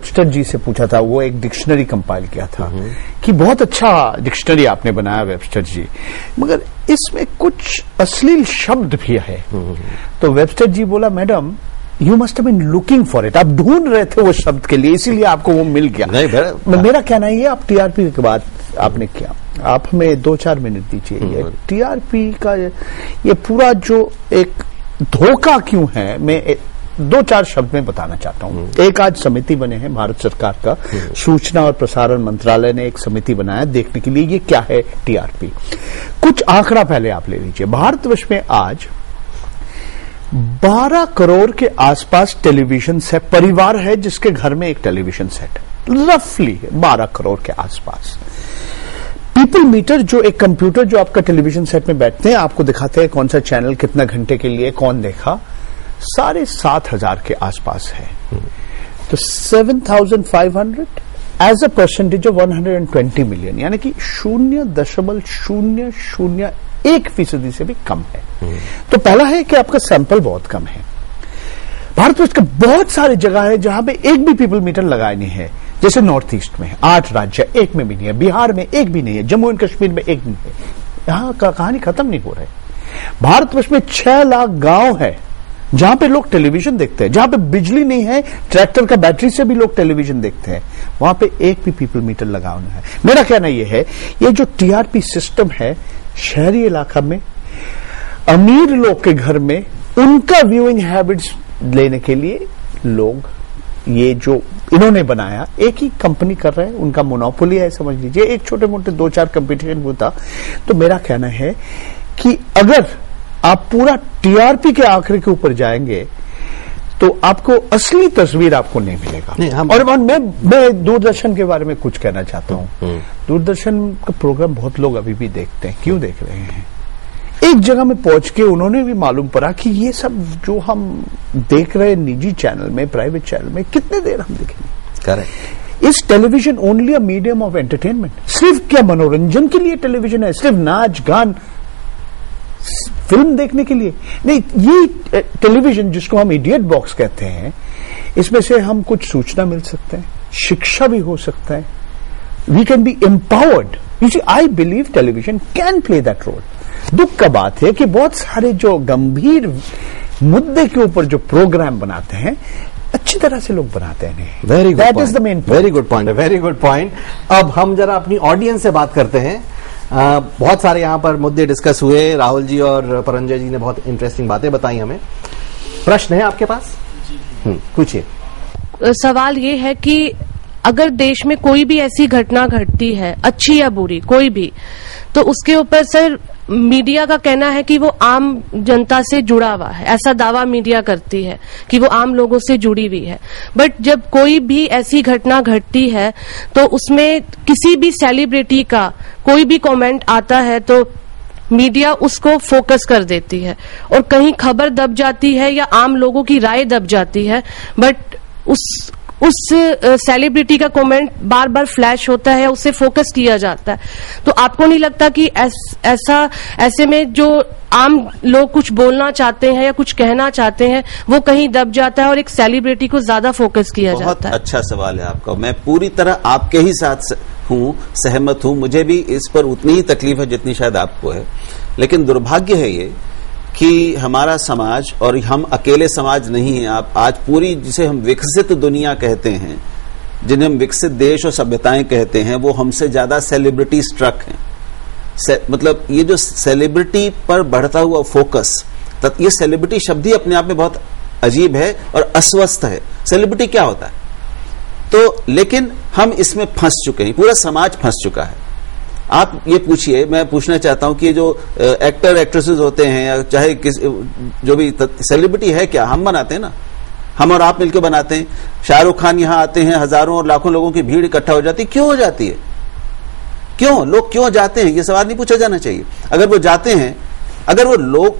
Webster जी से पूछा था, वो एक डिक्शनरी कंपाइल किया था कि बहुत अच्छा डिक्शनरी आपने बनाया वेबस्टर जी, मगर इसमें कुछ अश्लील शब्द भी है। तो वेबस्टर जी बोला, madam you must have been looking for it, आप ढूंढ रहे थे वो शब्द के लिए, इसीलिए आपको वो मिल गया। नहीं, मेरा कहना ये, आप टीआरपी के बाद आपने किया, आप हमें 2-4 मिनट दीजिए। ये टीआरपी का ये पूरा जो एक धोखा क्यों है, मैं 2-4 शब्द में बताना चाहता हूं। एक, आज समिति बने हैं भारत सरकार का, सूचना और प्रसारण मंत्रालय ने एक समिति बनाया देखने के लिए ये क्या है टीआरपी। कुछ आंकड़ा पहले आप ले लीजिए। भारतवर्ष में आज 12 करोड़ के आसपास टेलीविजन सेट परिवार है जिसके घर में एक टेलीविजन सेट है, रफली 12 करोड़ के आसपास। पीपल मीटर जो एक कंप्यूटर जो आपका टेलीविजन सेट में बैठते हैं, आपको दिखाते हैं कौन सा चैनल कितना घंटे के लिए कौन देखा, 7,500 के आसपास है। तो 7,500 as a percentage of 120 million, यानी कि 0.001% से भी कम है। तो पहला है कि आपका सैंपल बहुत कम है। भारतवर्ष का बहुत सारी जगह है जहां पे एक भी पीपल मीटर लगाए नहीं है, जैसे नॉर्थ ईस्ट में 8 राज्य, एक में भी नहीं है, बिहार में एक भी नहीं है, जम्मू एंड कश्मीर में एक नहीं है। यहां का कहानी खत्म नहीं हो रही। भारतवर्ष में 6 लाख गांव है जहां पे लोग टेलीविजन देखते हैं, जहां पे बिजली नहीं है, ट्रैक्टर का बैटरी से भी लोग टेलीविजन देखते हैं, वहां पे एक भी पीपल मीटर लगाना है। मेरा कहना यह है, ये जो टीआरपी सिस्टम है, शहरी इलाका में अमीर लोग के घर में उनका व्यूइंग हैबिट्स लेने के लिए लोग, ये जो इन्होंने बनाया, एक ही कंपनी कर रहे हैं, उनका मोनोपोली है समझ लीजिए। एक छोटे मोटे 2-4 कंपटीशन होता। तो मेरा कहना है कि अगर आप पूरा टीआरपी के आंकड़े के ऊपर जाएंगे तो आपको असली तस्वीर आपको नहीं मिलेगा। और मैं दूरदर्शन के बारे में कुछ कहना चाहता हूं। दूरदर्शन का प्रोग्राम बहुत लोग अभी भी देखते हैं, क्यों देख रहे हैं? एक जगह में पहुंच के उन्होंने भी मालूम पड़ा कि ये सब जो हम देख रहे हैं निजी चैनल में, प्राइवेट चैनल में, कितने देर हम देखेंगे। करेक्ट। इस television only a medium of entertainment, सिर्फ क्या मनोरंजन के लिए टेलीविजन है? सिर्फ नाच गान फिल्म देखने के लिए नहीं। ये टेलीविजन जिसको हम इडियट बॉक्स कहते हैं, इसमें से हम कुछ सूचना मिल सकते हैं, शिक्षा भी हो सकता है, we can be empowered. You see, I believe television can play that role. दुख का बात है कि बहुत सारे जो गंभीर मुद्दे के ऊपर जो प्रोग्राम बनाते हैं, अच्छी तरह से लोग बनाते हैं। Very good, that is the main point. Very good point, very good point. अब हम जरा अपनी ऑडियंस से बात करते हैं। बहुत सारे यहाँ पर मुद्दे डिस्कस हुए, राहुल जी और परंजय जी ने बहुत इंटरेस्टिंग बातें बताई हमें। प्रश्न है आपके पास? पूछिए। सवाल ये है कि अगर देश में कोई भी ऐसी घटना घटती है, अच्छी या बुरी कोई भी, तो उसके ऊपर सर मीडिया का कहना है कि वो आम जनता से जुड़ा हुआ है, ऐसा दावा मीडिया करती है कि वो आम लोगों से जुड़ी हुई है। बट जब कोई भी ऐसी घटना घटती है तो उसमें किसी भी सेलिब्रिटी का कोई भी कमेंट आता है तो मीडिया उसको फोकस कर देती है और कहीं खबर दब जाती है या आम लोगों की राय दब जाती है, बट उस सेलिब्रिटी का कमेंट बार बार फ्लैश होता है, उससे फोकस किया जाता है। तो आपको नहीं लगता कि ऐसे में जो आम लोग कुछ बोलना चाहते हैं या कुछ कहना चाहते हैं वो कहीं दब जाता है और एक सेलिब्रिटी को ज्यादा फोकस किया जाता है? बहुत अच्छा सवाल है आपका। मैं पूरी तरह आपके ही साथ हूँ, सहमत हूँ। मुझे भी इस पर उतनी ही तकलीफ है जितनी शायद आपको है। लेकिन दुर्भाग्य है ये कि हमारा समाज, और हम अकेले समाज नहीं है, आप आज पूरी जिसे हम विकसित दुनिया कहते हैं, जिन्हें हम विकसित देश और सभ्यताएं कहते हैं, वो हमसे ज्यादा सेलिब्रिटी स्ट्रक हैं। मतलब ये जो सेलिब्रिटी पर बढ़ता हुआ फोकस, ये सेलिब्रिटी शब्द ही अपने आप में बहुत अजीब है और अस्वस्थ है। सेलिब्रिटी क्या होता है? तो लेकिन हम इसमें फंस चुके हैं, पूरा समाज फंस चुका है। आप ये पूछिए, मैं पूछना चाहता हूं कि जो एक्टर एक्ट्रेसेस होते हैं या चाहे जो भी सेलिब्रिटी है, क्या हम बनाते हैं ना, हम और आप मिलकर बनाते हैं। शाहरुख खान यहां आते हैं, हजारों और लाखों लोगों की भीड़ इकट्ठा हो जाती है। क्यों हो जाती है? क्यों लोग क्यों जाते हैं? ये सवाल नहीं पूछा जाना चाहिए। अगर वो जाते हैं, अगर वो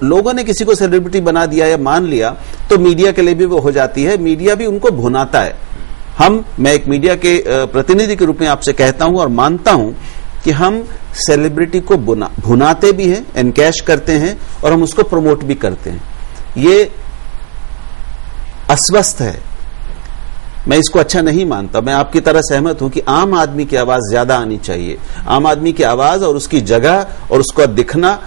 लोगों ने किसी को सेलिब्रिटी बना दिया या मान लिया, तो मीडिया के लिए भी वो हो जाती है, मीडिया भी उनको भुनाता है। मैं एक मीडिया के प्रतिनिधि के रूप में आपसे कहता हूं और मानता हूं कि हम सेलिब्रिटी को भुनाते भी हैं, एनकैश करते हैं और हम उसको प्रमोट भी करते हैं। ये अस्वस्थ है। मैं इसको अच्छा नहीं मानता। मैं आपकी तरह सहमत हूं कि आम आदमी की आवाज ज्यादा आनी चाहिए। आम आदमी की आवाज और उसकी जगह और उसका दिखना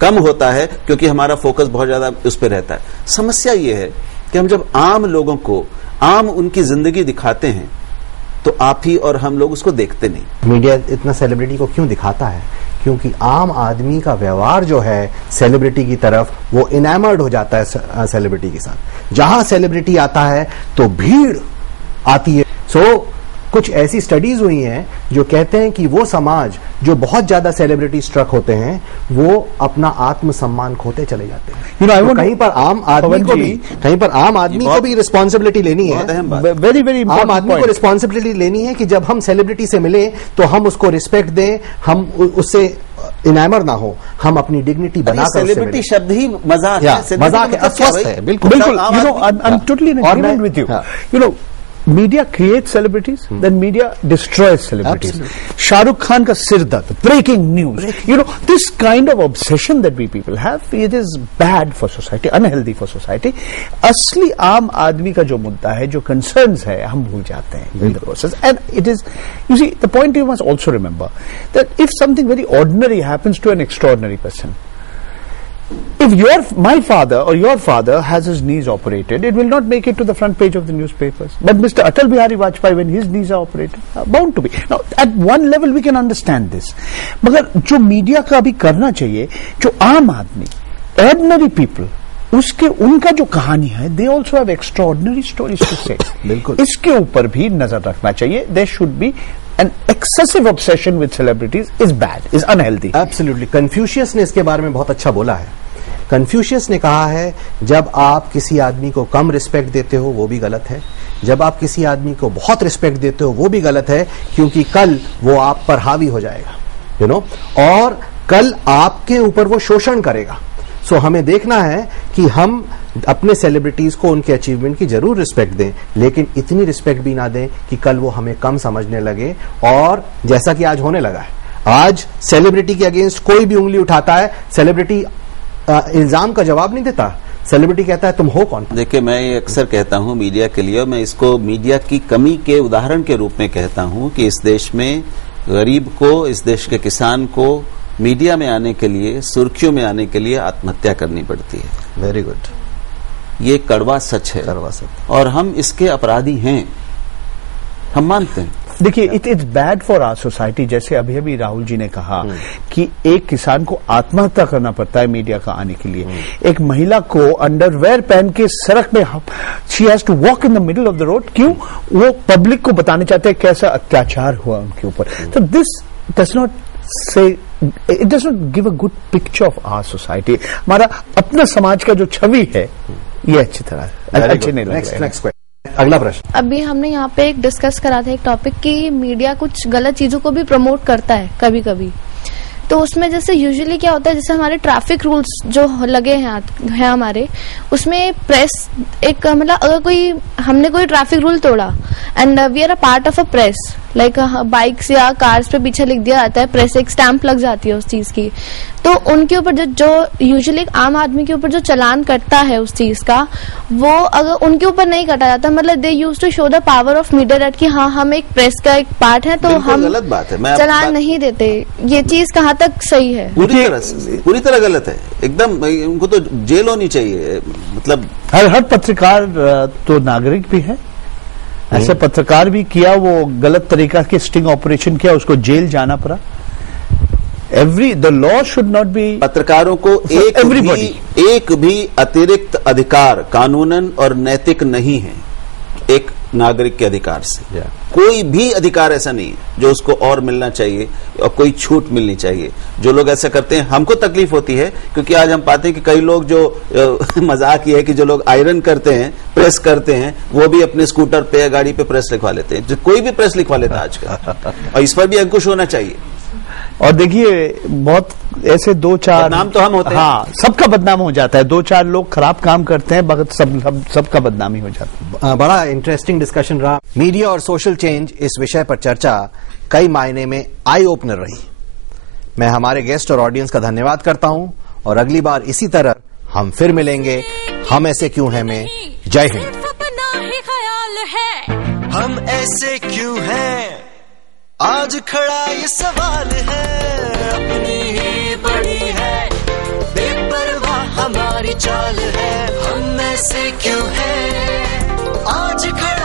कम होता है, क्योंकि हमारा फोकस बहुत ज्यादा उस पर रहता है। समस्या ये है कि हम जब आम लोगों को आम उनकी जिंदगी दिखाते हैं तो आप ही और हम लोग उसको देखते नहीं। मीडिया इतना सेलिब्रिटी को क्यों दिखाता है? क्योंकि आम आदमी का व्यवहार जो है सेलिब्रिटी की तरफ, वो इनैमर्ड हो जाता है सेलिब्रिटी के साथ। जहां सेलिब्रिटी आता है तो भीड़ आती है। कुछ ऐसी स्टडीज हुई हैं जो कहते हैं कि वो समाज जो बहुत ज्यादा सेलिब्रिटी स्ट्रक होते हैं, वो अपना आत्मसम्मान खोते चले जाते हैं। तो कहीं पर आम आदमी को भी रिस्पॉन्सिबिलिटी लेनी है। वेरी वेरी आम आदमी को रिस्पॉन्सिबिलिटी लेनी है कि जब हम सेलिब्रिटी से मिले तो हम उसको रिस्पेक्ट दें, हम उससे इनामर ना हो, हम अपनी डिग्निटी बनाकर सेलिब्रिटी शब्द ही मजाक है, मजाक है, अस्वस्थ है। बिल्कुल बिल्कुल। I'm totally in agreement with you. You know, media creates celebrities, then media destroys celebrities. Shahrukh Khan ka sir dard, breaking news. You know, this kind of obsession that we people have, it is bad for society, unhealthy for society. असली आम आदमी का जो मुद्दा है, जो concerns है, हम भूल जाते हैं in the process. And it is, you see, the point you must also remember that if something very ordinary happens to an extraordinary person, if my father or your father has his knees operated, it will not make it to the front page of the newspapers. But Mr. Atal Bihari Vajpayee, when his knees are operated, are bound to be. Now, at one level we can understand this. मगर जो media का अभी करना चाहिए, जो आम आदमी, ordinary people, उनका जो कहानी है, they also have extraordinary stories to say. बिल्कुल। इसके ऊपर भी नजर रखना चाहिए. There should be an excessive obsession with celebrities is bad, is unhealthy. Absolutely. Confucius ने इसके बारे में बहुत अच्छा बोला है। कन्फ्यूशियस ने कहा है, जब आप किसी आदमी को कम रिस्पेक्ट देते हो वो भी गलत है, जब आप किसी आदमी को बहुत रिस्पेक्ट देते हो वो भी गलत है, क्योंकि कल वो आप पर हावी हो जाएगा, यू नो, और कल आपके ऊपर वो शोषण करेगा। सो हमें देखना है कि हम अपने सेलिब्रिटीज को उनके अचीवमेंट की जरूर रिस्पेक्ट दें, लेकिन इतनी रिस्पेक्ट भी ना दें कि कल वो हमें कम समझने लगे। और जैसा कि आज होने लगा है, आज सेलिब्रिटी के अगेंस्ट कोई भी उंगली उठाता है, सेलिब्रिटी इल्जाम का जवाब नहीं देता, सेलिब्रिटी कहता है तुम हो कौन। देखिए, मैं ये अक्सर कहता हूं मीडिया के लिए, मैं इसको मीडिया की कमी के उदाहरण के रूप में कहता हूं कि इस देश में गरीब को, इस देश के किसान को मीडिया में आने के लिए, सुर्खियों में आने के लिए आत्महत्या करनी पड़ती है। Very good. ये कड़वा सच है, कड़वा सच, और हम इसके अपराधी हैं, हम मानते हैं। देखिए, it's bad for our society. जैसे अभी अभी राहुल जी ने कहा कि एक किसान को आत्महत्या करना पड़ता है मीडिया का आने के लिए, एक महिला को अंडरवेयर पहन के सड़क में she has to walk in the middle of the road. क्यों? वो पब्लिक को बताना चाहते हैं कैसा अत्याचार हुआ उनके ऊपर। तो this does not say, it does not give a good picture of our society. हमारा अपना समाज का जो छवि है, ये अच्छी तरह अच्छी नहीं लग रहा है। अगला प्रश्न। अभी हमने यहाँ पे एक डिस्कस करा था एक टॉपिक कि मीडिया कुछ गलत चीजों को भी प्रमोट करता है कभी कभी। तो उसमें जैसे यूजुअली क्या होता है, जैसे हमारे ट्रैफिक रूल्स जो लगे हैं हमारे, उसमें प्रेस एक मतलब अगर हमने कोई ट्रैफिक रूल तोड़ा and we are a part of a press, like bikes या कार्स पे पीछे लिख दिया जाता है प्रेस, एक स्टैंप लग जाती है उस चीज की। तो उनके ऊपर जो यूजुअली एक आम आदमी के ऊपर जो चालान कटता है उस चीज का, वो अगर उनके ऊपर नहीं कटा जाता, मतलब they used to show the power of media that कि हाँ हम एक प्रेस का एक पार्ट है, तो हम गलत बात है, चालान नहीं देते। ये चीज कहाँ तक सही है? पूरी तरह गलत है एकदम। उनको तो जेल होनी चाहिए। मतलब हर पत्रकार तो नागरिक भी है, ऐसे पत्रकार भी किया, वो गलत तरीका के स्टिंग ऑपरेशन किया, उसको जेल जाना पड़ा। the law should not be, पत्रकारों को एक भी अतिरिक्त अधिकार कानूनन और नैतिक नहीं है एक नागरिक के अधिकार से। कोई भी अधिकार ऐसा नहीं है जो उसको और मिलना चाहिए और कोई छूट मिलनी चाहिए। जो लोग ऐसा करते हैं, हमको तकलीफ होती है, क्योंकि आज हम पाते हैं कि कई लोग जो मजाक ये है कि जो लोग आयरन करते हैं, प्रेस करते हैं, वो भी अपने स्कूटर पे या गाड़ी पे प्रेस लिखवा लेते हैं। जो कोई भी प्रेस लिखवा लेता है आजकल, और इस पर भी अंकुश होना चाहिए। और देखिए, बहुत ऐसे दो चार नाम तो हम होते हैं, हाँ, सबका बदनाम हो जाता है। दो चार लोग खराब काम करते हैं, बगत सबका बदनामी हो जाता है। बड़ा इंटरेस्टिंग डिस्कशन रहा। मीडिया और सोशल चेंज, इस विषय पर चर्चा कई मायने में आई ओपनर रही। मैं हमारे गेस्ट और ऑडियंस का धन्यवाद करता हूं, और अगली बार इसी तरह हम फिर मिलेंगे। हम ऐसे क्यों हैं में। जय हिंद। हम ऐसे क्यों हैं, आज खड़ा ये सवाल है, अपनी ही बड़ी है, बेपरवाह हमारी चाल है, हम ऐसे क्यों हैं, आज खड़ा